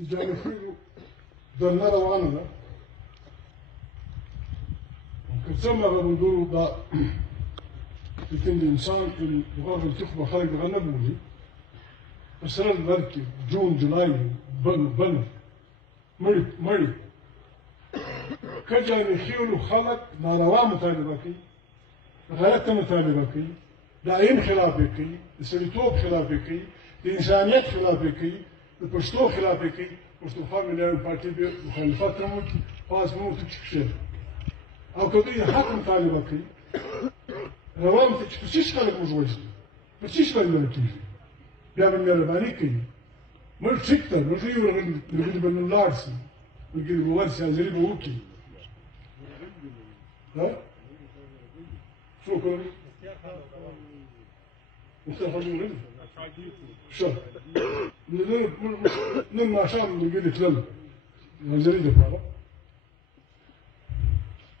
جانفيرو درنا روانه كتسمى بندورو دا لكن الإنسان في بغاف التخبة خارج غنبولي السنة المركي جون جولاي بنو مري كجاني خيولو خلق ناروا مطالبة كي غلطة مطالبة كي دائم خلافه كي السلطوب خلافه كي الإنسانيت خلافه كي البشتو خلافه كي پښتو خلک له پارټي به مخالفت کوي پاس مو ته چکشه او کله یې حق مطالبه کوي روان ته چې څه خلک موجود دي څه خلک لري بیا به مهرباني کوي مړ ټیک ته نو یو ورغلی بل لارسي وګړي ورسي ازري به وکي ها شو کوي مستخدمين شو نن ما شام نقول تلل نزري دفعه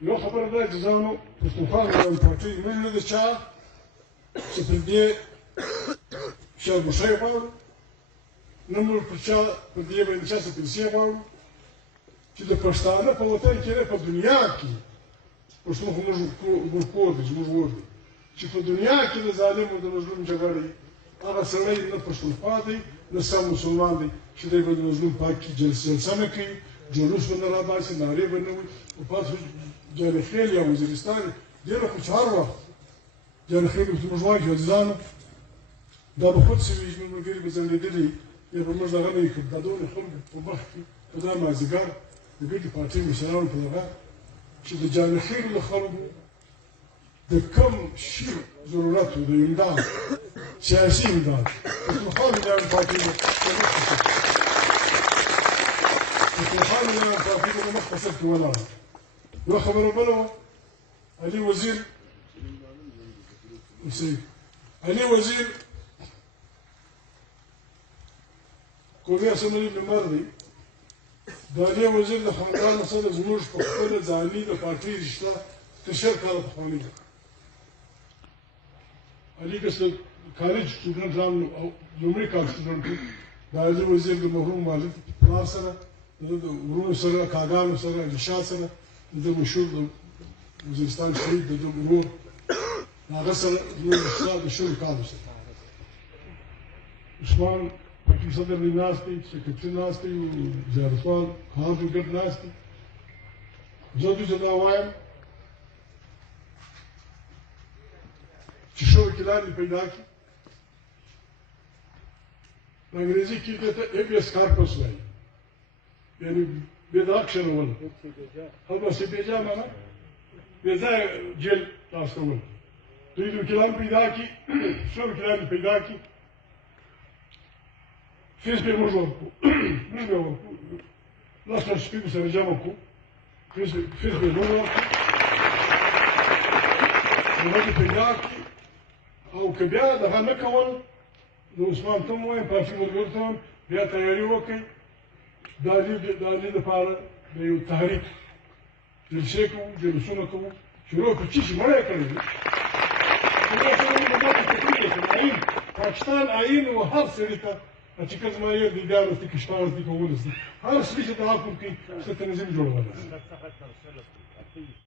يو خبر ده جزانو استخدام البارتي من هذا الشهر سبدي شهر مشيبه نمر الشهر بدي بين شهر سبدي كده كشتانه فوتان كده في الدنيا كي وش مو كودج مو چې په دنیا کې د ظالم او د مظلوم جګړې هغه سړی نه پښتون پاتې نه سم مسلمان دی چې دی به د مظلوم پاک کې جلسه نه کوي جلوس به نه راباسي نارې به نه وي او پاس جارخیل یا وزیرستان ډېره خو چې هر وخت جارخیل زموږ واکي عزیزانو دا به خود سوي زموږ ملګري به ځنډېدلي یا به موږ دغه نه وي د دغو خلکو په مخ کې په دا مازدیګر د ګټې پارټۍ مشرانو په دغه چې د جارخیل له خلکو د کوم شي ضرورت و د امداد سیاسي امداد پښتونخوا مليان پارټي پښتونخوا مليان پارټي د مخ په سر کې ولاړه یوه خبره بله وه علي وزیر کوریا سمري لمر دی د علي وزیر د خاندان سره زموږ په خپله ځاني د پارټۍ رشته ته 10 کاله پخواني ده علي که کالج سټوډنټ رانو او لومړی کال سټوډنټ د علي وزیر د مرحوم والد پلار سره د ورونو سره کاګانو سره د شاه سره د مشهور د وزیرستان شهید د ورور هغه سره زموږ رشته د شلو کالو سره عثمان حکیم صدر دی ناست دی سکرټري ناست دی زیارتوال خان ټوکټ ناست دی زه دوی ته دا وایم چې ښه وکیلان دې پیدا کړي په انګریزي کې دې ته هیبیس کارپس وایي یعنې بې د حق شنول هلبسې بېجا معنا بې ځایه جیل خلاص کول دوی دې وکیلان پیدا کړي ښه وکیلان دې پیدا کړي فیس به یې موږ ورکړو موږ به یې ورکړو لس لس شپږو سره جمع کړو فیس به یې موږ ورکړو هغه دې پیدا کړي او که بیا دغه نه کول د عثمان ته هم وایم پارټي ملګرو ته هم بیا تیاري وکړئ د علي دپاره د یو تحریک جلسې کوو جلوسونه کوو شروع کړو چې مړی یې کړی دی پاکستان آئین و هر سړي ته چې که زما یې د بیا ورسته کې شپه ورسته کې ولسته هر سړي چې د حق کوي څه تنظیم جوړولی